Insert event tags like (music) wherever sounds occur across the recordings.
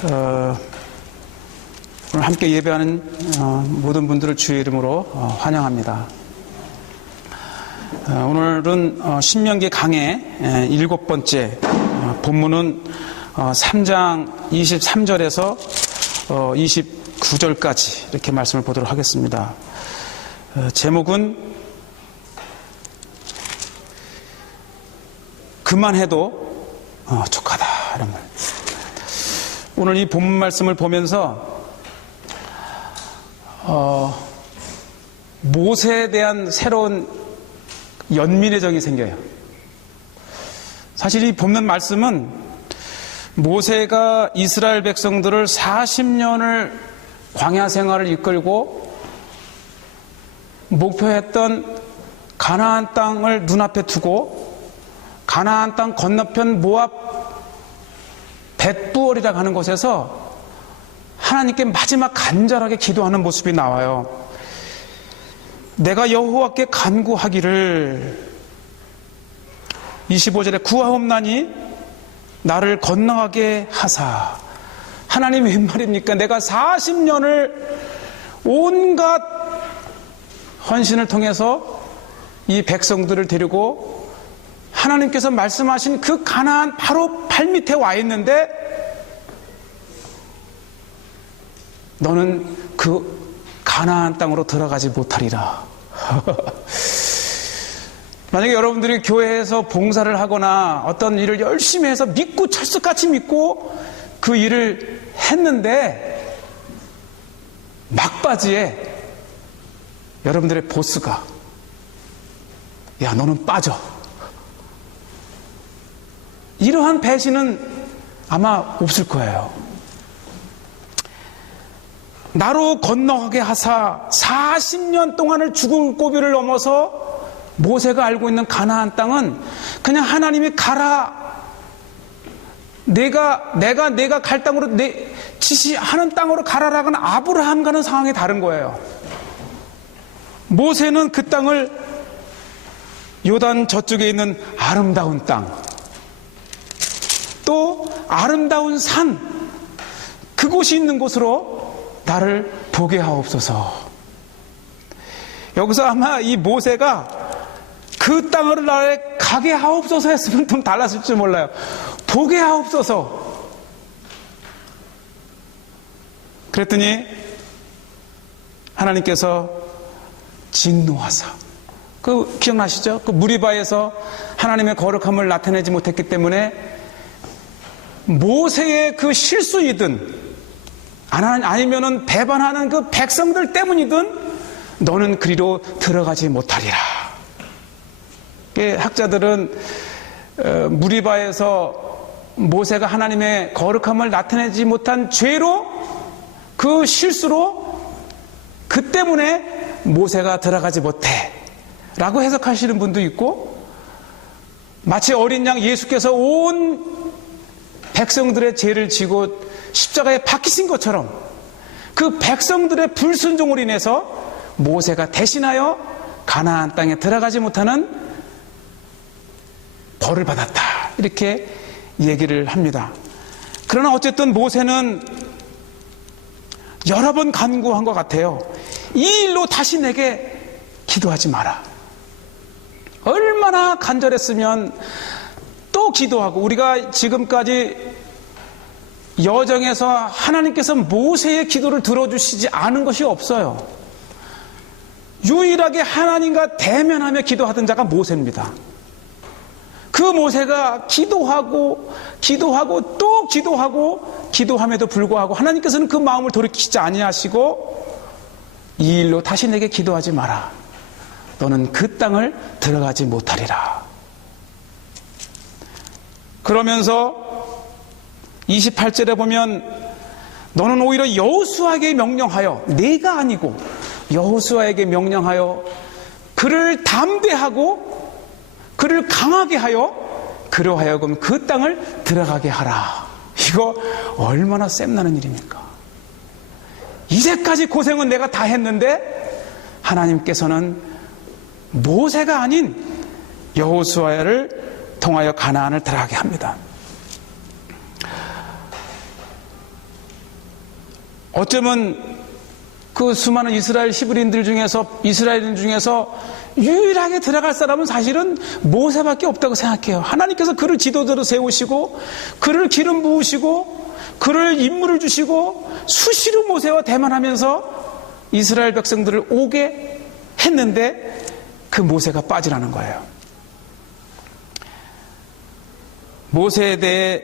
어, 오늘 함께 예배하는 어, 모든 분들을 주의 이름으로 어, 환영합니다. 어, 오늘은 어, 신명기 강의 에, 일곱 번째 어, 본문은 어, 3장 23절에서 어, 29절까지 이렇게 말씀을 보도록 하겠습니다. 어, 제목은 그만해도 어, 족하다 이런 말. 오늘 이 본문 말씀을 보면서 어, 모세에 대한 새로운 연민의 정이 생겨요. 사실 이 본문 말씀은 모세가 이스라엘 백성들을 40년을 광야 생활을 이끌고 목표했던 가나안 땅을 눈앞에 두고 가나안 땅 건너편 모압 벳부얼이라고 하는 곳에서 하나님께 마지막 간절하게 기도하는 모습이 나와요. 내가 여호와께 간구하기를 25절에 구하옵나니 나를 건너가게 하사 하나님 웬 말입니까? 내가 40년을 온갖 헌신을 통해서 이 백성들을 데리고 하나님께서 말씀하신 그 가나안 바로 발밑에 와 있는데 너는 그 가나안 땅으로 들어가지 못하리라. (laughs) 만약에 여러분들이 교회에서 봉사를 하거나 어떤 일을 열심히 해서 믿고 철석같이 믿고 그 일을 했는데 막바지에 여러분들의 보스가 야 너는 빠져 이러한 배신은 아마 없을 거예요. 나로 건너가게 하사 40년 동안을 죽을 고비를 넘어서 모세가 알고 있는 가나안 땅은 그냥 하나님이 가라 내가 내가 내가 갈 땅으로 내 지시하는 땅으로 가라라고는 아브라함과는 상황이 다른 거예요. 모세는 그 땅을 요단 저쪽에 있는 아름다운 땅, 또 아름다운 산, 그곳이 있는 곳으로 나를 보게 하옵소서. 여기서 아마 이 모세가 그 땅으로 나를 가게 하옵소서 했으면 좀 달랐을지 몰라요. 보게 하옵소서. 그랬더니 하나님께서 진노하사. 그 기억나시죠? 그 무리바에서 하나님의 거룩함을 나타내지 못했기 때문에 모세의 그 실수이든 아니면은 배반하는 그 백성들 때문이든 너는 그리로 들어가지 못하리라. 학자들은 어, 무리바에서 모세가 하나님의 거룩함을 나타내지 못한 죄로 그 실수로 그 때문에 모세가 들어가지 못해. 라고 해석하시는 분도 있고 마치 어린 양 예수께서 온 백성들의 죄를 지고 십자가에 박히신 것처럼 그 백성들의 불순종으로 인해서 모세가 대신하여 가나안 땅에 들어가지 못하는 벌을 받았다. 이렇게 얘기를 합니다. 그러나 어쨌든 모세는 여러 번 간구한 것 같아요. 이 일로 다시 내게 기도하지 마라. 얼마나 간절했으면 또 기도하고 우리가 지금까지 여정에서 하나님께서 모세의 기도를 들어주시지 않은 것이 없어요. 유일하게 하나님과 대면하며 기도하던 자가 모세입니다. 그 모세가 기도하고 기도하고 또 기도하고 기도함에도 불구하고 하나님께서는 그 마음을 돌이키지 아니하시고 이 일로 다시 내게 기도하지 마라. 너는 그 땅을 들어가지 못하리라. 그러면서 28절에 보면 너는 오히려 여호수아에게 명령하여 내가 아니고 여호수아에게 명령하여 그를 담대하고 그를 강하게 하여 그로 하여금 그 땅을 들어가게 하라. 이거 얼마나 쌤나는 일입니까? 이제까지 고생은 내가 다 했는데 하나님께서는 모세가 아닌 여호수아를 통하여 가나안을 들어가게 합니다. 어쩌면 그 수많은 이스라엘 히브리인들 중에서 이스라엘인 중에서 유일하게 들어갈 사람은 사실은 모세밖에 없다고 생각해요. 하나님께서 그를 지도자로 세우시고 그를 기름 부으시고 그를 임무를 주시고 수시로 모세와 대만하면서 이스라엘 백성들을 오게 했는데 그 모세가 빠지라는 거예요. 모세에 대해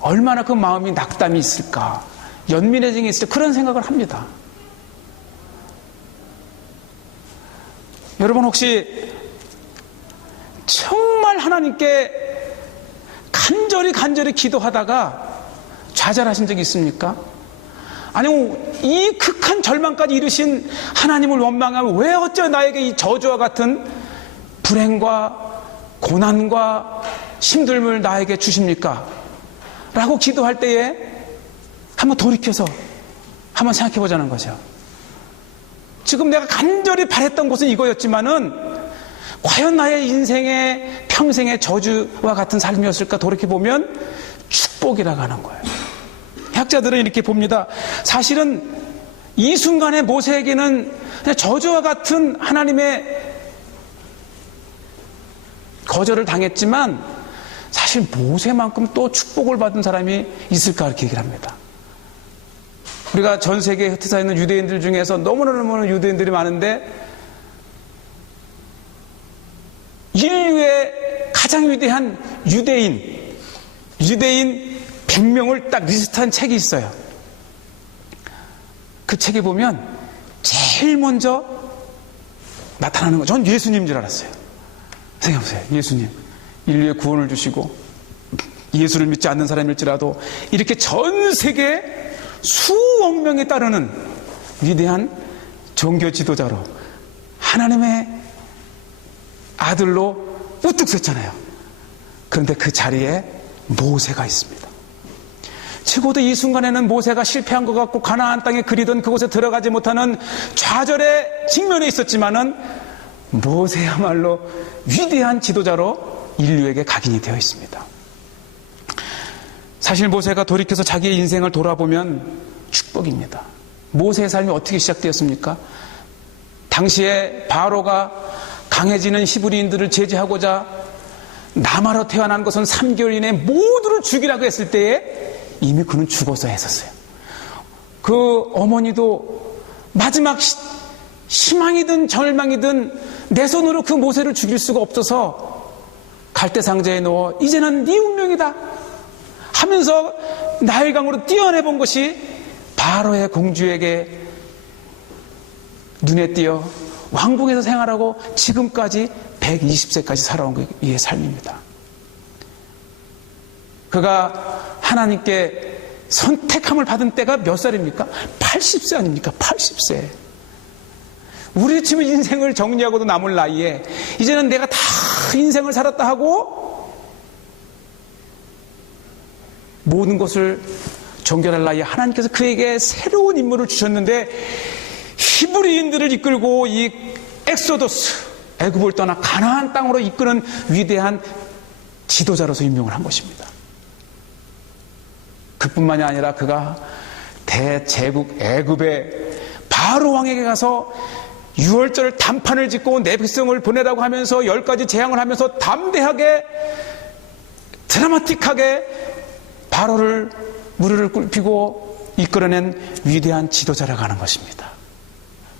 얼마나 그 마음이 낙담이 있을까, 연민의 이 있을까 그런 생각을 합니다. 여러분 혹시 정말 하나님께 간절히 간절히 기도하다가 좌절하신 적이 있습니까? 아니면 이 극한 절망까지 이르신 하나님을 원망하면 왜 어째 나에게 이 저주와 같은 불행과 고난과 힘듦을 나에게 주십니까? 라고 기도할 때에 한번 돌이켜서 한번 생각해 보자는 거죠. 지금 내가 간절히 바랬던 곳은 이거였지만은 과연 나의 인생의 평생의 저주와 같은 삶이었을까 돌이켜 보면 축복이라고 하는 거예요. 학자들은 이렇게 봅니다. 사실은 이 순간에 모세에게는 저주와 같은 하나님의 거절을 당했지만 사실 모세만큼 또 축복을 받은 사람이 있을까 이렇게 얘기를 합니다. 우리가 전 세계 흩어져 있는 유대인들 중에서 너무너무 유대인들이 많은데 인류의 가장 위대한 유대인, 유대인 100명을 딱 리스트한 책이 있어요. 그 책에 보면 제일 먼저 나타나는 거, 전 예수님인 줄 알았어요. 생각해보세요. 예수님. 인류의 구원을 주시고 예수를 믿지 않는 사람일지라도 이렇게 전 세계 수억 명에 따르는 위대한 종교 지도자로 하나님의 아들로 우뚝 섰잖아요. 그런데 그 자리에 모세가 있습니다. 적어도 이 순간에는 모세가 실패한 것 같고 가나안 땅에 그리던 그곳에 들어가지 못하는 좌절의 직면에 있었지만은 모세야말로 위대한 지도자로 인류에게 각인이 되어 있습니다. 사실 모세가 돌이켜서 자기의 인생을 돌아보면 축복입니다. 모세의 삶이 어떻게 시작되었습니까? 당시에 바로가 강해지는 히브리인들을 제지하고자 남아로 태어난 것은 3개월 이내에 모두를 죽이라고 했을 때에 이미 그는 죽어서 했었어요. 그 어머니도 마지막 희망이든 절망이든 내 손으로 그 모세를 죽일 수가 없어서 갈대 상자에 넣어 이제는 네 운명이다 하면서 나일강으로 뛰어내 본 것이 바로의 공주에게 눈에 띄어 왕궁에서 생활하고 지금까지 120세까지 살아온 그의 삶입니다. 그가 하나님께 선택함을 받은 때가 몇 살입니까? 80세 아닙니까? 80세. 우리 지금 인생을 정리하고도 남을 나이에 이제는 내가 다 인생을 살았다 하고 모든 것을 정결할 나이에 하나님께서 그에게 새로운 인물을 주셨는데 히브리인들을 이끌고 이 엑소더스 애굽을 떠나 가나안 땅으로 이끄는 위대한 지도자로서 임명을 한 것입니다. 그뿐만이 아니라 그가 대제국 애굽의 바로 왕에게 가서 6월절 단판을 짓고 내 백성을 보내라고 하면서 열 가지 재앙을 하면서 담대하게 드라마틱하게 바로를 무릎을 꿇히고 이끌어낸 위대한 지도자라고 하는 것입니다.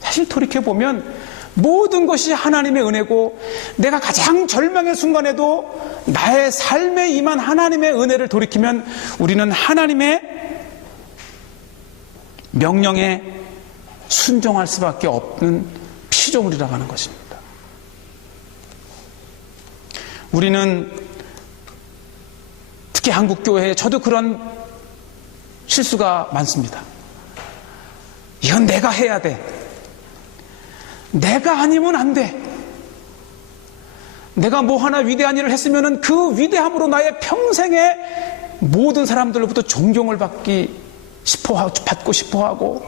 사실 돌이켜보면 모든 것이 하나님의 은혜고 내가 가장 절망의 순간에도 나의 삶에 임한 하나님의 은혜를 돌이키면 우리는 하나님의 명령에 순종할 수밖에 없는 피조물이라고 하는 것입니다. 우리는 특히 한국 교회에 저도 그런 실수가 많습니다. 이건 내가 해야 돼. 내가 아니면 안 돼. 내가 뭐 하나 위대한 일을 했으면 그 위대함으로 나의 평생에 모든 사람들로부터 존경을 받기 싶어 받고 싶어 하고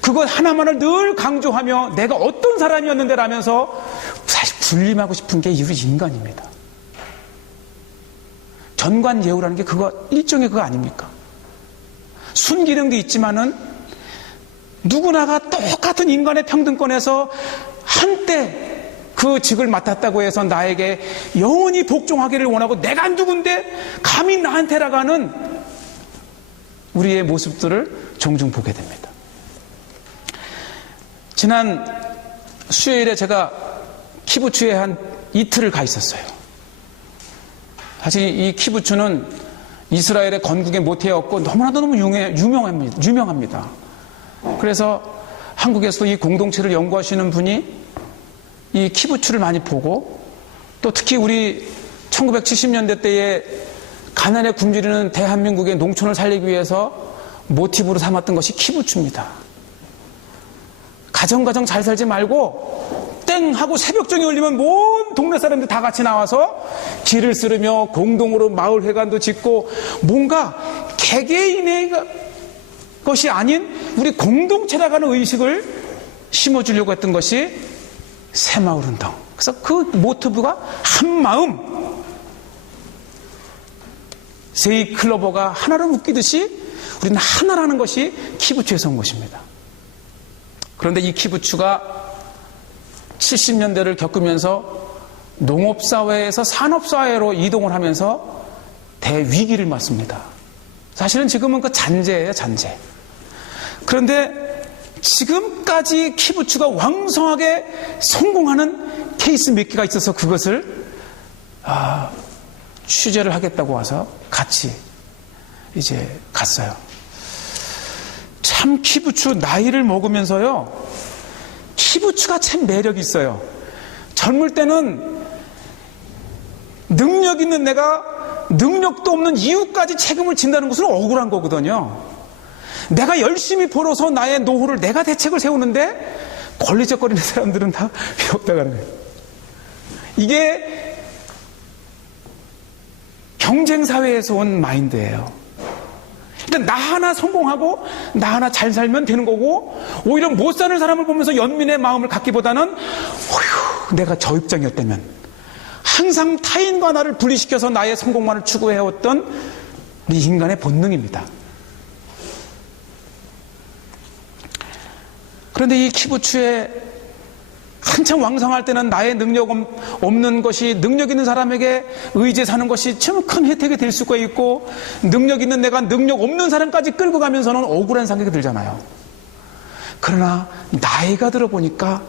그것 하나만을 늘 강조하며 내가 어떤 사람이었는데 라면서 사실 군림하고 싶은 게 이루 인간입니다. 전관 예우라는 게 그거 일종의 그거 아닙니까? 순기능도 있지만은 누구나가 똑같은 인간의 평등권에서 한때 그 직을 맡았다고 해서 나에게 영원히 복종하기를 원하고 내가 누군데 감히 나한테라고 하는 우리의 모습들을 종종 보게 됩니다. 지난 수요일에 제가 키부츠에 한 이틀을 가 있었어요. 사실 이 키부츠는 이스라엘의 건국의 모태였고 너무나도 너무 유명합니다. 유명합니다. 그래서 한국에서 이 공동체를 연구하시는 분이 이 키부츠를 많이 보고 또 특히 우리 1970년대 때에 가난에 굶주리는 대한민국의 농촌을 살리기 위해서 모티브로 삼았던 것이 키부츠입니다. 가정가정 잘 살지 말고 땡 하고 새벽종이 울리면 온 동네 사람들 다 같이 나와서 길을 쓸으며 공동으로 마을 회관도 짓고 뭔가 개개인의 것이 아닌 우리 공동체라고 는 의식을 심어주려고 했던 것이 새마을 운동. 그래서 그 모티브가 한 마음. 세이 클로버가 하나로 묶이듯이 우리는 하나라는 것이 키부츠에서 온 것입니다. 그런데 이 키부츠가 70년대를 겪으면서 농업사회에서 산업사회로 이동을 하면서 대위기를 맞습니다. 사실은 지금은 그 잔재예요, 잔재. 그런데 지금까지 키부츠가 왕성하게 성공하는 케이스 몇 개가 있어서 그것을 아, 취재를 하겠다고 와서 같이 이제 갔어요. 참 키부츠 나이를 먹으면서요. 키부츠가 참 매력이 있어요. 젊을 때는 능력 있는 내가 능력도 없는 이유까지 책임을 진다는 것은 억울한 거거든요. 내가 열심히 벌어서 나의 노후를 내가 대책을 세우는데 권리적거리는 사람들은 다 (laughs) 필요 없다는 거예요. 이게 경쟁 사회에서 온 마인드예요. 나 하나 성공하고 나 하나 잘 살면 되는 거고 오히려 못 사는 사람을 보면서 연민의 마음을 갖기보다는 어휴 내가 저 입장이었다면 항상 타인과 나를 분리시켜서 나의 성공만을 추구해왔던 우리 인간의 본능입니다. 그런데 이 키부츠에 한참 왕성할 때는 나의 능력 없는 것이 능력 있는 사람에게 의지해 사는 것이 참 큰 혜택이 될 수가 있고 능력 있는 내가 능력 없는 사람까지 끌고 가면서는 억울한 생각이 들잖아요. 그러나 나이가 들어 보니까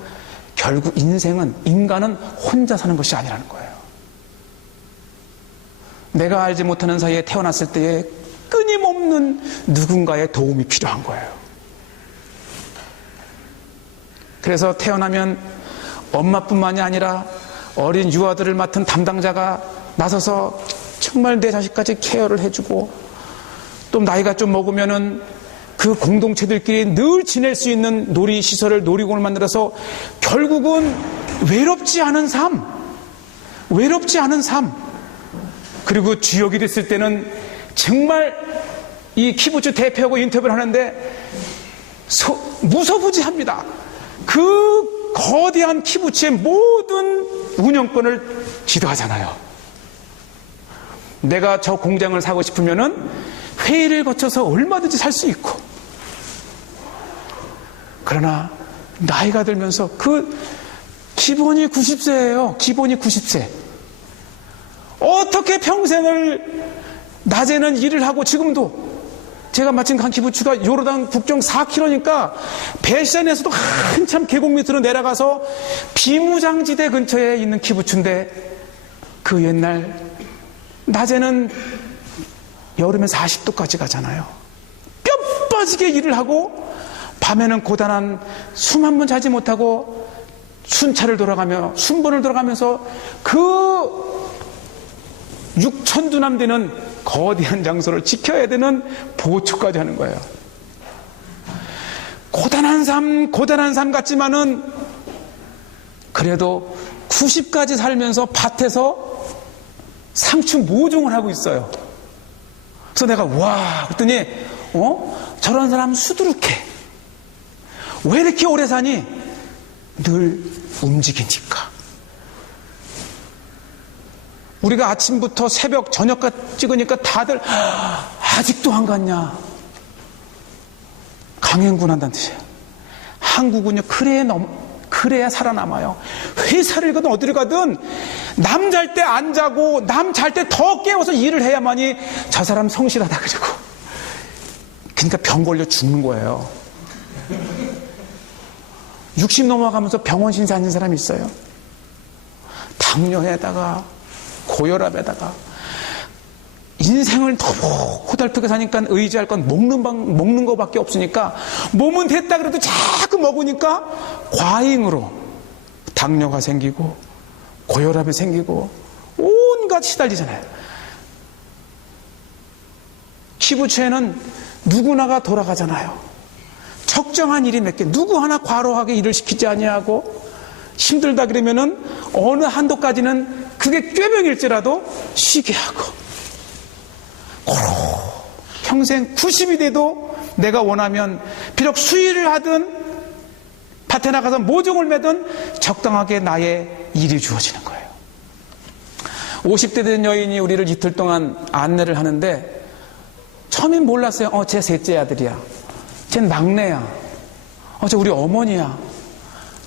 결국 인생은 인간은 혼자 사는 것이 아니라는 거예요. 내가 알지 못하는 사이에 태어났을 때에 끊임없는 누군가의 도움이 필요한 거예요. 그래서 태어나면 엄마뿐만이 아니라 어린 유아들을 맡은 담당자가 나서서 정말 내 자식까지 케어를 해주고 또 나이가 좀 먹으면은 그 공동체들끼리 늘 지낼 수 있는 놀이 시설을 놀이공을 만들어서 결국은 외롭지 않은 삶, 외롭지 않은 삶. 그리고 주역이 됐을 때는 정말 이 키부츠 대표하고 인터뷰를 하는데 소, 무서부지합니다. 그 거대한 키부츠의 모든 운영권을 지도하잖아요. 내가 저 공장을 사고 싶으면은 회의를 거쳐서 얼마든지 살 수 있고. 그러나 나이가 들면서 그 기본이 90세예요. 기본이 90세. 어떻게 평생을 낮에는 일을 하고 지금도 제가 마침 간 기부추가 요르단 북쪽 4km니까 배시안에서도 한참 계곡 밑으로 내려가서 비무장지대 근처에 있는 기부추인데 그 옛날 낮에는 여름에 40도까지 가잖아요. 뼈 빠지게 일을 하고 밤에는 고단한 숨 한 번 자지 못하고 순찰을 돌아가며 순번을 돌아가면서 그 육천두남 되는 거대한 장소를 지켜야 되는 보초까지 하는 거예요. 고단한 삶, 고단한 삶 같지만은 그래도 90까지 살면서 밭에서 상추 모종을 하고 있어요. 그래서 내가 와 그랬더니 어 저런 사람 수두룩해. 왜 이렇게 오래 사니? 늘 움직이니까. 우리가 아침부터 새벽 저녁까지 찍으니까 다들 아직도 안 갔냐? 강행군 한다는 뜻이에요. 한국은요, 그래야 넘, 그래야 살아남아요. 회사를 가든 어디를 가든 남 잘 때 안 자고 남 잘 때 더 깨워서 일을 해야만이 저 사람 성실하다 그리고 그러니까 병 걸려 죽는 거예요. 60 넘어가면서 병원 신세 앉은 사람이 있어요. 당뇨에다가 고혈압에다가 인생을 너무 고달프게 사니까 의지할 건 먹는 방, 먹는 거밖에 없으니까 몸은 됐다 그래도 자꾸 먹으니까 과잉으로 당뇨가 생기고 고혈압이 생기고 온갖 시달리잖아요. 피부체에는 누구나가 돌아가잖아요. 적정한 일이 몇 개, 누구 하나 과로하게 일을 시키지 아니하고 힘들다 그러면은 어느 한도까지는 그게 꾀병일지라도 쉬게 하고 평생 90이 돼도 내가 원하면 비록 수일을 하든 밭에 나가서 모종을 매든 적당하게 나의 일이 주어지는 거예요. 50대 된 여인이 우리를 이틀 동안 안내를 하는데 처음엔 몰랐어요. 어, 제 셋째 아들이야. 쟤는 막내야. 어, 쟤 우리 어머니야.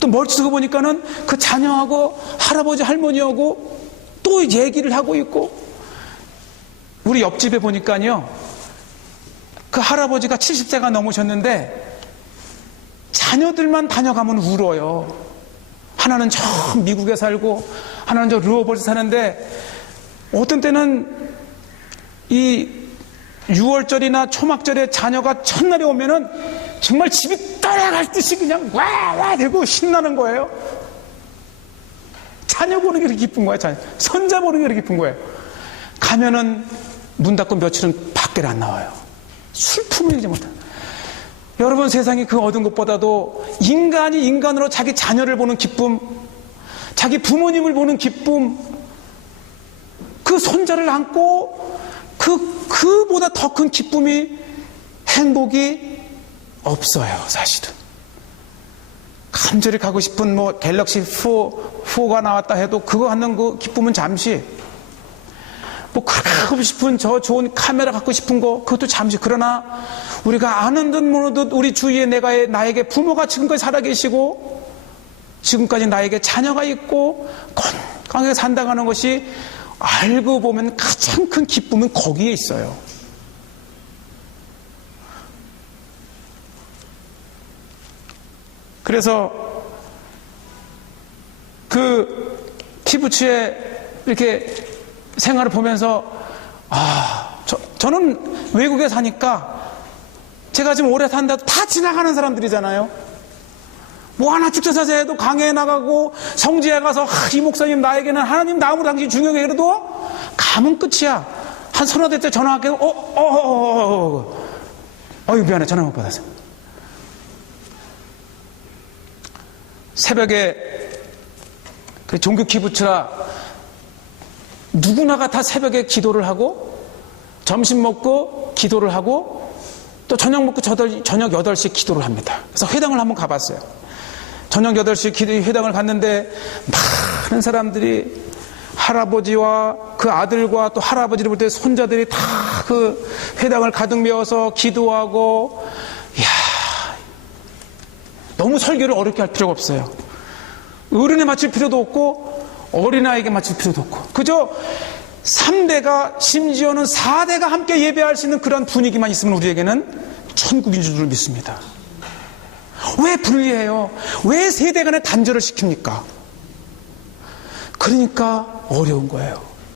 또 서고 보니까는 그 자녀하고 할아버지 할머니하고 또 얘기를 하고 있고 우리 옆집에 보니까요 그 할아버지가 70세가 넘으셨는데 자녀들만 다녀가면 울어요. 하나는 저 미국에 살고 하나는 저 르오버스 사는데 어떤 때는 이 6월절이나 초막절에 자녀가 첫날에 오면은 정말 집이 따라갈 듯이 그냥 와와 되고 신나는 거예요. 자녀 보는 게 그렇게 기쁜 거야, 자녀. 손자 보는 게 그렇게 기쁜 거예요. 가면은 문 닫고 며칠은 밖에 안 나와요. 슬픔을 잊지 못한. 여러분 세상이 그 얻은 것보다도 인간이 인간으로 자기 자녀를 보는 기쁨, 자기 부모님을 보는 기쁨, 그 손자를 안고 그, 그보다 더 큰 기쁨이, 행복이 없어요, 사실은. 간절히 가고 싶은 뭐 갤럭시 4, 4가 나왔다 해도 그거 갖는 그 기쁨은 잠시. 뭐 그렇게 하고 싶은 저 좋은 카메라 갖고 싶은 거 그것도 잠시. 그러나 우리가 아는 듯 모르는 듯 우리 주위에 내가 나에게 부모가 지금까지 살아계시고 지금까지 나에게 자녀가 있고 건강하게 산다는 것이 알고 보면 가장 큰 기쁨은 거기에 있어요. 그래서 그 피부치에 이렇게 생활을 보면서 아, 저, 저는 외국에 사니까 제가 지금 오래 산다도 다 지나가는 사람들이잖아요. 뭐 하나 축제사제 해도 강에 나가고 성지에 가서 하, 이 목사님 나에게는 하나님 나무로 당신 중요해 그래도 가면 끝이야. 한 서너 대 때 전화할게요. 어, 어, 어, 어, 어, 어유 미안해 전화 못 받았어. 새벽에 그 종교 키부츠라 누구나가 다 새벽에 기도를 하고 점심 먹고 기도를 하고 또 저녁 먹고 저녁 8시 기도를 합니다. 그래서 회당을 한번 가봤어요. 저녁 8시 기도 회당을 갔는데 많은 사람들이 할아버지와 그 아들과 또 할아버지를 볼 때 손자들이 다 그 회당을 가득 메워서 기도하고 너무 설교를 어렵게 할 필요가 없어요. 어른에 맞출 필요도 없고 어린아이에게 맞출 필요도 없고 그저 3대가 심지어는 4대가 함께 예배할 수 있는 그런 분위기만 있으면 우리에게는 천국인 줄 믿습니다. 왜 분리해요? 왜 세대 간에 단절을 시킵니까? 그러니까 어려운 거예요.